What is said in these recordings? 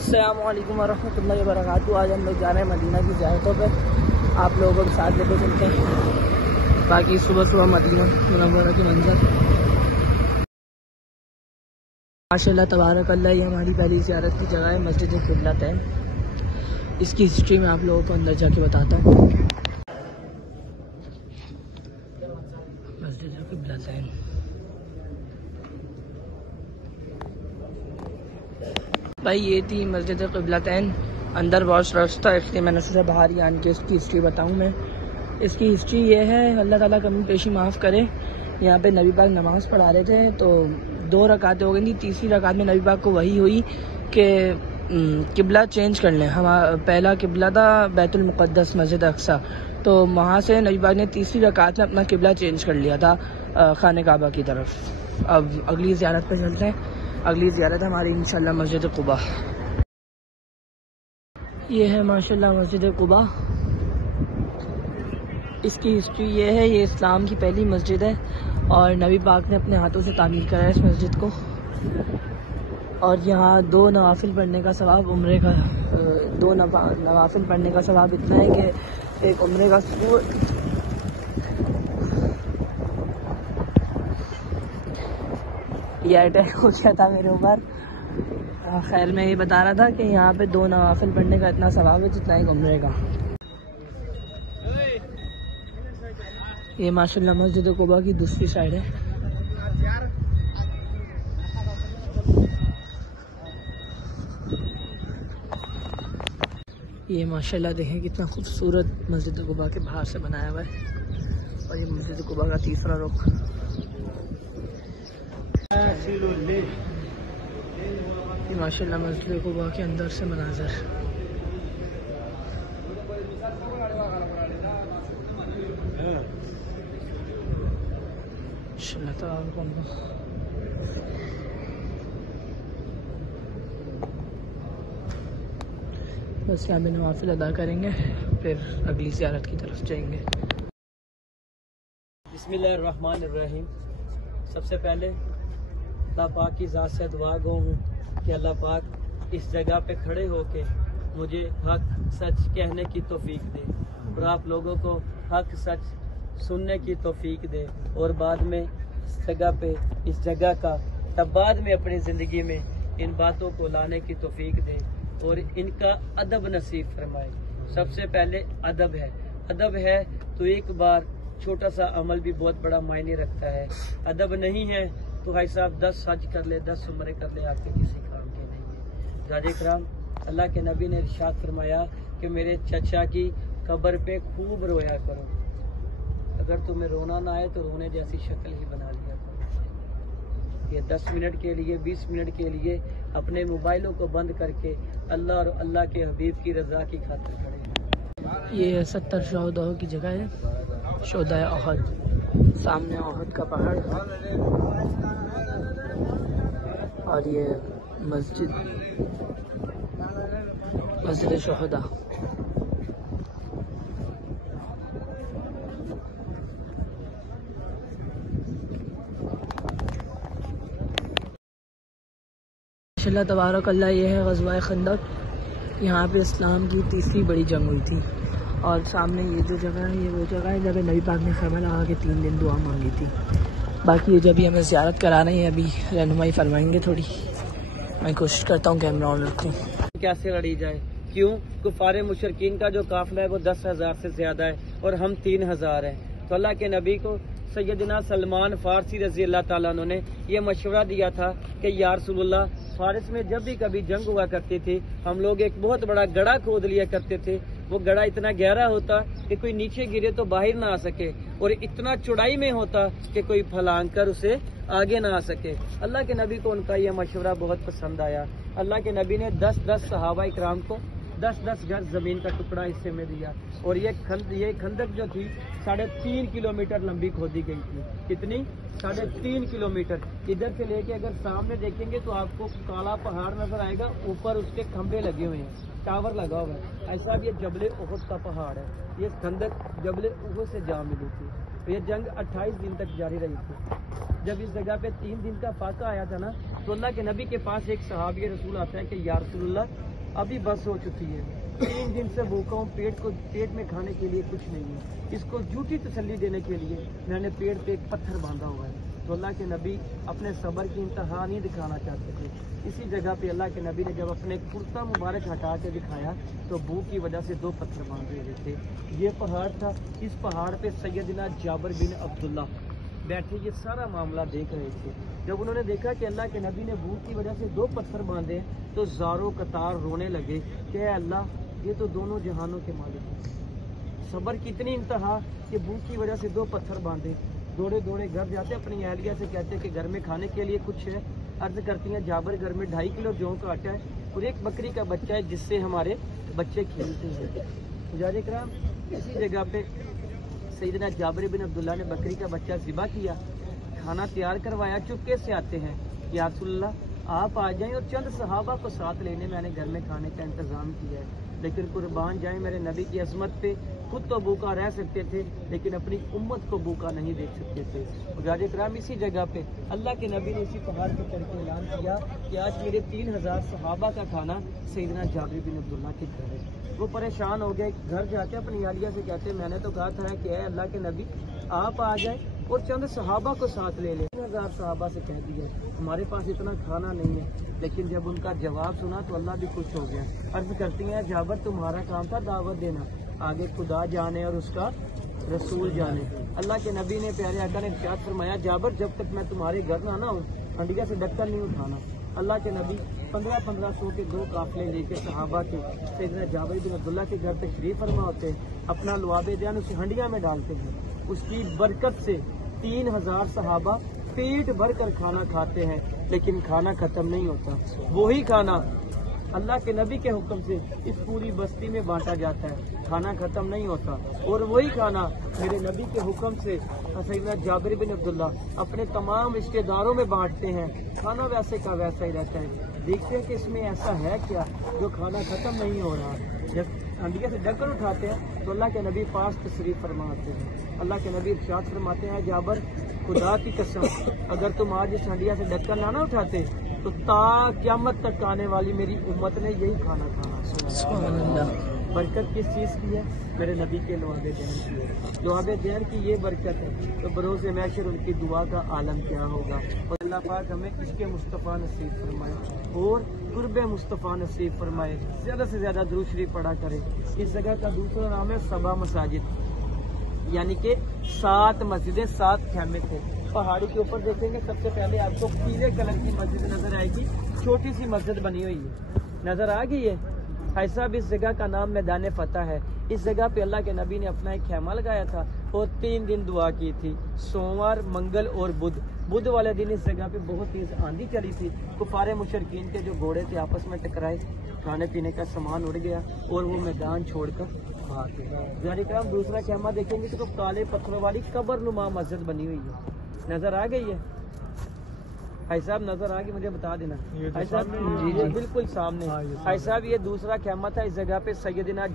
السلام علیکم ورحمۃ اللہ وبرکاتہ۔ آج ہم لوگ جا رہے ہیں مدینہ کی زیارتوں پہ، آپ لوگوں کے ساتھ لے کے چلتے ہیں۔ باقی صبح صبح مدینہ منورہ کی منظر ماشاء اللہ تبارک اللہ۔ یہ ہماری پہلی زیارت کی جگہ ہے، مسجد قبلتین۔ اس کی ہسٹری میں آپ لوگوں کو اندر جا کے بتاتا ہوں۔ مسجد قبلتین بھائی، یہ تھی مسجد قبلتین۔ اندر بہت رش تھا، اس لیے میں نے سوچا باہر ہی آن کے اس کی ہسٹری بتاؤں۔ میں اس کی ہسٹری یہ ہے، اللہ تعالیٰ کمی پیشی معاف کرے، یہاں پہ نبی پاک نماز پڑھا رہے تھے تو 2 رکعتیں ہو گئی تھیں۔ تیسری رکعت میں نبی پاک کو وحی ہوئی کہ قبلہ چینج کر لیں۔ پہلا قبلہ تھا بیت المقدس مسجد اقصی، تو وہاں سے نبی پاک نے تیسری رکعت میں اپنا قبلہ چینج کر لیا تھا خانہ کعبہ کی طرف۔ اب اگلی زیارت پہ چلتے ہیں۔ اگلی زیارت ہماری انشاءاللہ مسجد قباء۔ یہ ہے ماشاءاللہ مسجد قباء۔ اس کی ہسٹری یہ ہے، یہ اسلام کی پہلی مسجد ہے اور نبی پاک نے اپنے ہاتھوں سے تعمیر کرا ہے اس مسجد کو۔ اور یہاں 2 نوافل پڑھنے کا ثواب، عمرے کا 2 نوافل پڑھنے کا ثواب اتنا ہے کہ ایک عمرے کا یہ اٹیک ہو گیا تھا میرے اوپر۔ خیر میں یہ بتا رہا تھا کہ یہاں پہ 2 نوافل پڑھنے کا اتنا ثواب ہے جتنا ایک عمرے کا۔ یہ ماشاءاللہ مسجد قباء کی دوسری سائڈ ہے۔ یہ ماشاءاللہ دیکھیں کتنا خوبصورت مسجد قباء کے باہر سے بنایا ہوا ہے، اور یہ مسجد قباء کا تیسرا رخ۔ یہ ماشاءاللہ مسجد قباء کے اندر سے مناظر۔ ماشاءاللہ تبارک اللہ۔ بس یہاں پہ نوافل ادا کریں گے، پھر اگلی زیارت کی طرف جائیں گے۔ بسم اللہ الرحمن الرحیم۔ سب سے پہلے اللہ پاک کی ذات سے دعا گو ہوں کہ اللہ پاک اس جگہ پہ کھڑے ہو کے مجھے حق سچ کہنے کی توفیق دے، اور آپ لوگوں کو حق سچ سننے کی توفیق دے، اور بعد میں اس جگہ کا تب بعد میں اپنی زندگی میں ان باتوں کو لانے کی توفیق دے، اور ان کا ادب نصیب فرمائے۔ سب سے پہلے ادب ہے تو ایک بار چھوٹا سا عمل بھی بہت بڑا معنی رکھتا ہے۔ ادب نہیں ہے تو بھائی صاحب 10 حج کر لے، 10 عمرے کر لے، آپ کے کسی کام کے نہیں ہے۔ راجہ کرام، اللہ کے نبی نے ارشاد فرمایا کہ میرے چچا کی قبر پہ خوب رویا کرو، اگر تمہیں رونا نہ آئے تو رونے جیسی شکل ہی بنا لیا کرو۔ یہ 10 منٹ کے لیے، 20 منٹ کے لیے اپنے موبائلوں کو بند کر کے اللہ اور اللہ کے حبیب کی رضا کی خاطر کھڑے ہیں۔ یہ 70 شہداء کی جگہ ہے، شہدائے احد۔ سامنے احد کا پہاڑ، اور یہ مسجد شہداء۔ ماشاءاللہ تبارک اللہ۔ یہ ہے غزوہ خندق۔ یہاں پہ اسلام کی تیسری بڑی جنگ ہوئی تھی، اور سامنے یہ جو جگہ ہے، یہ وہ جگہ ہے جب نبی پاک نے خیمہ لگا کے 3 دن دعا مانگی تھی۔ باقی یہ جب بھی ہمیں زیارت کرا رہے ہیں، ابھی رہنمائی فرمائیں گے تھوڑی۔ میں کوشش کرتا ہوں کیمرہ آن رکھوں۔ کیسے لڑی جائے؟ کیوں؟ کفار مشرکین کا جو قافلہ ہے وہ 10,000 سے زیادہ ہے، اور ہم 3,000 ہیں۔ تو اللہ کے نبی کو سیدنا سلمان فارسی رضی اللہ تعالیٰ عنہ نے یہ مشورہ دیا تھا کہ یا رسول اللہ، فارس میں جب بھی کبھی جنگ ہوا کرتی تھی، ہم لوگ ایک بہت بڑا گڑھا کھود لیا کرتے تھے۔ وہ گڑھا اتنا گہرا ہوتا کہ کوئی نیچے گرے تو باہر نہ آ سکے، اور اتنا چوڑائی میں ہوتا کہ کوئی پھلانگ کر اسے آگے نہ آ سکے۔ اللہ کے نبی کو ان کا یہ مشورہ بہت پسند آیا۔ اللہ کے نبی نے 10 صحابہ اکرام کو 10 گز زمین کا ٹکڑا حصے میں دیا، اور یہ خندق جو تھی 3.5 کلومیٹر لمبی کھودی گئی تھی۔ کتنی؟ 3.5 کلومیٹر۔ ادھر سے لے کے اگر سامنے دیکھیں گے تو آپ کو کالا پہاڑ نظر آئے گا، اوپر اس کے کھمبے لگے ہوئے ہیں، ٹاور لگا ہوا ہے۔ ایسا یہ جبل احد کا پہاڑ ہے۔ یہ خندق جبل احد سے جا ملی تھی۔ یہ جنگ 28 دن تک جاری رہی تھی۔ جب اس جگہ پہ 3 دن کا فاقہ آیا تھا نا، تو اللہ کے نبی کے پاس ایک صحابی رسول آتا ہے کہ یا رسول اللہ، अभी बस हो चुकी है। 3 दिन से भूखा हूँ, पेट में खाने के लिए कुछ नहीं है। इसको झूठी तसल्ली देने के लिए मैंने पेड़ पे एक पत्थर बांधा हुआ है। तो अल्लाह के नबी अपने सब्र की इंतहा नहीं दिखाना चाहते थे। इसी जगह पे अल्लाह के नबी ने जब अपने कुर्ता मुबारक हटा के दिखाया तो भूख की वजह से 2 पत्थर बांधे हुए थे। ये पहाड़ था, इस पहाड़ पे सैयदना जाबिर बिन अब्दुल्ला बैठे ये सारा मामला देख रहे थे। जब उन्होंने देखा कि अल्लाह के नबी ने भूख की वजह से 2 पत्थर बांधे तो ज़ारो कतार रोने लगे कि अल्लाह, ये तो दोनों जहानों के मालिक हैं। सब्र कितनी इंतहा कि भूख की वजह से 2 पत्थर बांधे। दौड़े दौड़े घर जाते, अपनी अहलिया से कहते कि घर में खाने के लिए कुछ है। अर्ज करती हैं, जाबिर घर में 2.5 किलो जौ का आटा है और एक बकरी का बच्चा है जिससे हमारे बच्चे खेलते हैं। मुजाहिद कराम, इसी जगह पे सैयदना जाबिर बिन अब्दुल्ला ने बकरी का बच्चा ज़िबा किया, खाना तैयार करवाया। चुपके से आते हैं, या रसूलल्लाह आप आ जाएं और चंद सहाबा को साथ लेने मैंने घर में खाने का इंतज़ाम किया है। लेकिन कुर्बान जाए मेरे नबी की अज़मत पे, खुद तो भूखा रह सकते थे लेकिन अपनी उम्मत को भूखा नहीं देख सकते थे। मुजाहिद कराम, इसी जगह पे अल्लाह के नबी ने इसी पहाड़ पर चढ़ के ऐलान किया कि आज मेरे 3000 सहाबा का खाना सैयदना जाबिर बिन अब्दुल्ला के घर है। वो परेशान हो गए, घर जाके अपनी आलिया से कहते, मैंने तो कहा था कि अल्लाह के नबी आप आ जाए और चंद सहाबा को साथ ले लें। 3000 सहाबा से कह दिया हमारे पास इतना खाना नहीं है। लेकिन जब उनका जवाब सुना तो अल्लाह भी खुश हो गया। अर्ज करती हैं, जाबिर तुम्हारा काम था दावत देना, आगे खुदा जाने और उसका रसूल जाने। अल्लाह के नबी ने, प्यारे आका ने इरशाद फरमाया, जाबिर जब तक मैं तुम्हारे घर ना आऊँ हंडिया से ढक्कन नहीं उठाना। अल्लाह के नबी 1500 के 2 काफिले लेके सहाबा के सैयदना जाबिर बिन अब्दुल्ला के घर तशरीफ फरमा होते हैं, अपना लुआबे जान उस हंडिया में डालते हैं। उसकी बरकत से 3000 सहाबा पेट भर कर खाना खाते हैं, लेकिन खाना खत्म नहीं होता। वही खाना अल्लाह के नबी के हुक्म से इस पूरी बस्ती में बांटा जाता है, खाना खत्म नहीं होता। और वही खाना मेरे नबी के हुक्म से सैयदना जाबिर बिन अब्दुल्ला अपने तमाम रिश्तेदारों में बांटते हैं। खाना वैसे का वैसा ही रहता है। देखते हैं कि इसमें ऐसा है क्या जो खाना खत्म नहीं हो रहा। जब हंडिया से ढक्कन उठाते हैं तो अल्लाह के नबी पास तशरीफ फरमाते हैं। अल्लाह के नबी इरशाद फरमाते हैं, जाबिर खुदा की कसम अगर तुम आज इस हंडिया से ढक्कन ना उठाते तो ता क़यामत तक आने वाली मेरी उम्मत ने यही खाना खाना। सुभान अल्लाह। बरकत किस चीज़ की है? मेरे नबी के लुआबे जहन की है। लुआबे जहन की ये बरकत है तो बरोज़े महशर उनकी दुआ का आलम क्या होगा। और अल्लाह पाक हमें इश्क़ मुस्तफ़ा नसीब फरमाए और कुर्बे मुस्तफ़ा नसीब फरमाए। ज़्यादा से ज़्यादा दुरूद शरीफ पढ़ा करें। इस जगह का दूसरा नाम है सबा मसाजिद, यानी कि 7 मस्जिदें 7 खैमे थे। पहाड़ी के ऊपर देखेंगे सबसे पहले आपको पीले कलर की मस्जिद नजर आएगी, छोटी सी मस्जिद बनी हुई है, नजर आ गई है। भाई साहब, इस जगह का नाम मैदान फतह है। इस जगह पे अल्लाह के नबी ने अपना एक खैमा लगाया था और 3 दिन दुआ की थी, सोमवार, मंगल और बुध वाले दिन इस जगह पे बहुत तेज आंधी चली थी। कुफारे मुशरकीन के जो घोड़े थे आपस में टकराए, खाने पीने का सामान उड़ गया और वो मैदान छोड़कर भाग गए। यानी कि आप दूसरा खैमा देखेंगे तो काले पत्थरों वाली कबर नुमा मस्जिद बनी हुई है, नजर आ गई है। भाई साहब नजर आ गई, मुझे बता देना। भाई साहब जी बिल्कुल सामने। भाई साहब ये दूसरा खैमा था। इस जगह पे सैयदना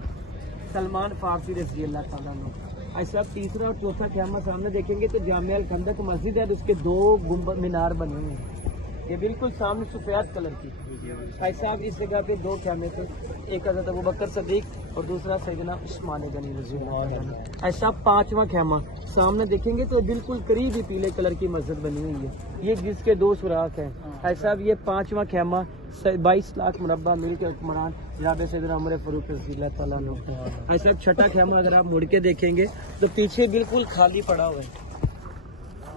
सलमान फारसी रज़ी अल्लाह ताला अन्हु। भाई साहब तीसरा और चौथा खैमा सामने देखेंगे तो जामिया अल खंदक मस्जिद है, उसके 2 गुंबद मीनार बने हुए हैं। ये बिल्कुल सामने सफेद कलर की। भाई साहब इस जगह पे 2 खैमे थे, एक हज़रत अबू बकर सदीक और दूसरा सैयदना उस्मान गनी रज़ी अल्लाह ताला। ऐसा 5वां खैमा सामने देखेंगे तो बिल्कुल करीब ही पीले कलर की मस्जिद बनी हुई है, ये जिसके 2 सुराख हैं। भाई साहब ये 5वां खैमा 22 लाख मुरब्बा मिल के हुक्मरान जनाब सैयदना उमर फारूक रज़ी अल्लाह ताला अन्हु। भाई साहब छठा खैमा अगर आप मुड़ के देखेंगे तो पीछे बिल्कुल खाली पड़ा हुआ है,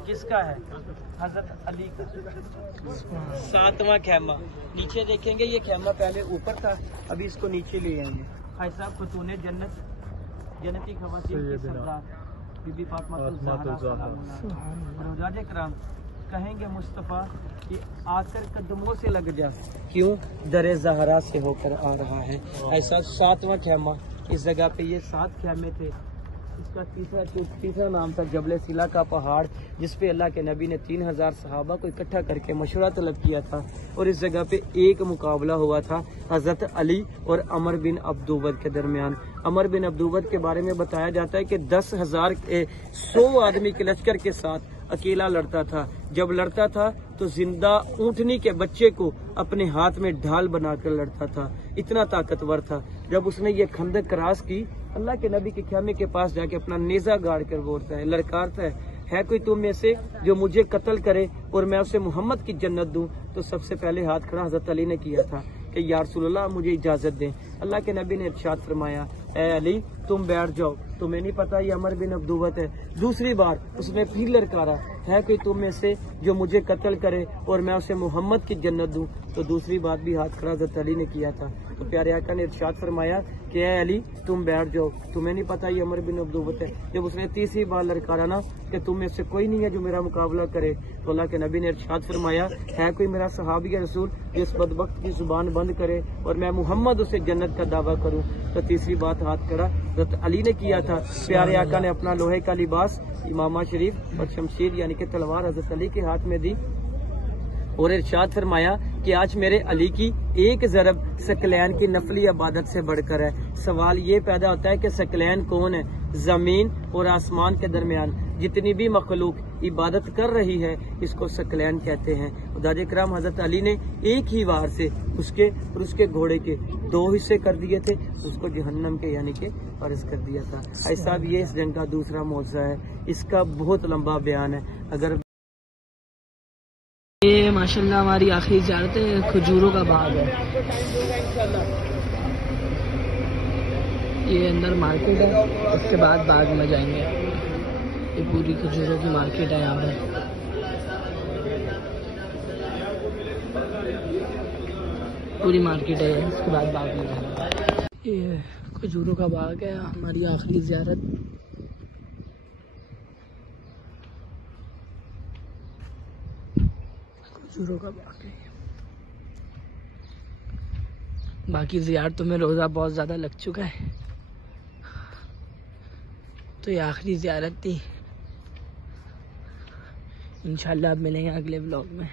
किसका है? हजरत अली का। 7वां खैमा नीचे देखेंगे, ये खैमा पहले ऊपर था, अभी इसको नीचे ले आएंगे। भाई साहब खुतूने जन्नत, जन्नती खवातीन की सरदार बीबी फातिमा रोजाजे कराम कहेंगे मुस्तफ़ा कि आकर कदमों से लग जा, क्यों दरे ज़हरा से होकर आ रहा है। ऐसा 7वां खैमा। इस जगह पे ये 7 खैमे थे। इसका तीसरा नाम था जबल सिला का पहाड़, जिस पे अल्लाह के नबी ने 3000 सहाबा को इकट्ठा करके मशवरा तलब किया था। और इस जगह पे एक मुकाबला हुआ था हज़रत अली और अमर बिन अब्दुवद के दरमियान। अमर बिन अब्दुवद के बारे में बताया जाता है कि 100 आदमी के लश्कर के साथ अकेला लड़ता था। जब लड़ता था तो जिंदा ऊँटनी के बच्चे को अपने हाथ में ढाल बनाकर लड़ता था, इतना ताकतवर था। जब उसने ये खंदक क्रॉस की, अल्लाह के नबी के ख़ैमे के पास जाके अपना नेज़ा गाड़ कर बोलता है, ललकारता है कोई तुम में से जो मुझे कत्ल करे और मैं उसे मोहम्मद की जन्नत दूं? तो सबसे पहले हाथ खड़ा हजरत अली ने किया था कि या रसूलल्लाह मुझे इजाजत दें। अल्लाह के नबी ने इरशाद फरमाया, ए अली तुम बैठ जाओ, तुम्हें नहीं पता ये अमर बिन अब्दुवत है। दूसरी बार उसने फिर ललकारा, है कोई तुम में से जो मुझे कत्ल करे और मैं उसे मोहम्मद की जन्नत दूं? तो दूसरी बात भी हाथ खड़ा हजरत अली ने किया था। तो प्यारे आका ने इरशाद फरमाया कि ए अली तुम बैठ जाओ, तुम्हें नहीं पता ये अमर बिन अब्दुवत है। जब उसने तीसरी बार ललकारा ना कि तुम में से कोई नहीं है जो मेरा मुकाबला करे, तो अल्लाह के नबी ने इरशाद फरमाया, है कोई मेरा सहाबी या रसूल जो इस बदबख्त की जुबान बंद करे और मैं मोहम्मद उसे जन्नत का दावा करूं? तो तीसरी बात हाथ खड़ा हजरत अली ने किया था। प्यारे आका ने अपना लोहे का लिबास इमामा शरीफ और शमशीर यानी कि तलवार हजरत अली के हाथ में दी और इरशाद फरमाया कि आज मेरे अली की एक ज़रब सकलैन की नफली इबादत से बढ़कर है। सवाल ये पैदा होता है कि सकलैन कौन है? ज़मीन और आसमान के दरमियान जितनी भी मखलूक इबादत कर रही है, इसको सकलैन कहते हैं। खुदाए करम हजरत अली ने एक ही वार से उसके और उसके घोड़े के 2 हिस्से कर दिए थे, उसको जहन्नम के यानी कि फर्ज कर दिया था। ऐसा भी ये इस जंग का दूसरा मौज़ा है, इसका बहुत लंबा बयान है। अगर ये माशाल्लाह हमारी आखिरी ज़ियारत है, खजूरों का बाग है। ये अंदर मार्केट है, उसके बाद बाग में जाएंगे। ये पूरी खजूरों की मार्केट है यहाँ पर। पूरी मार्केट है, उसके बाद बाग में जाएंगे। ये खजूरों का बाग है, हमारी आखिरी ज़ियारत। खजूरों का बाग है। बाकी ज़ियारतों में रोज़ा बहुत ज़्यादा लग चुका है, तो ये आखिरी ज़ियारत थी। इंशाल्लाह अब मिलेंगे अगले व्लॉग में।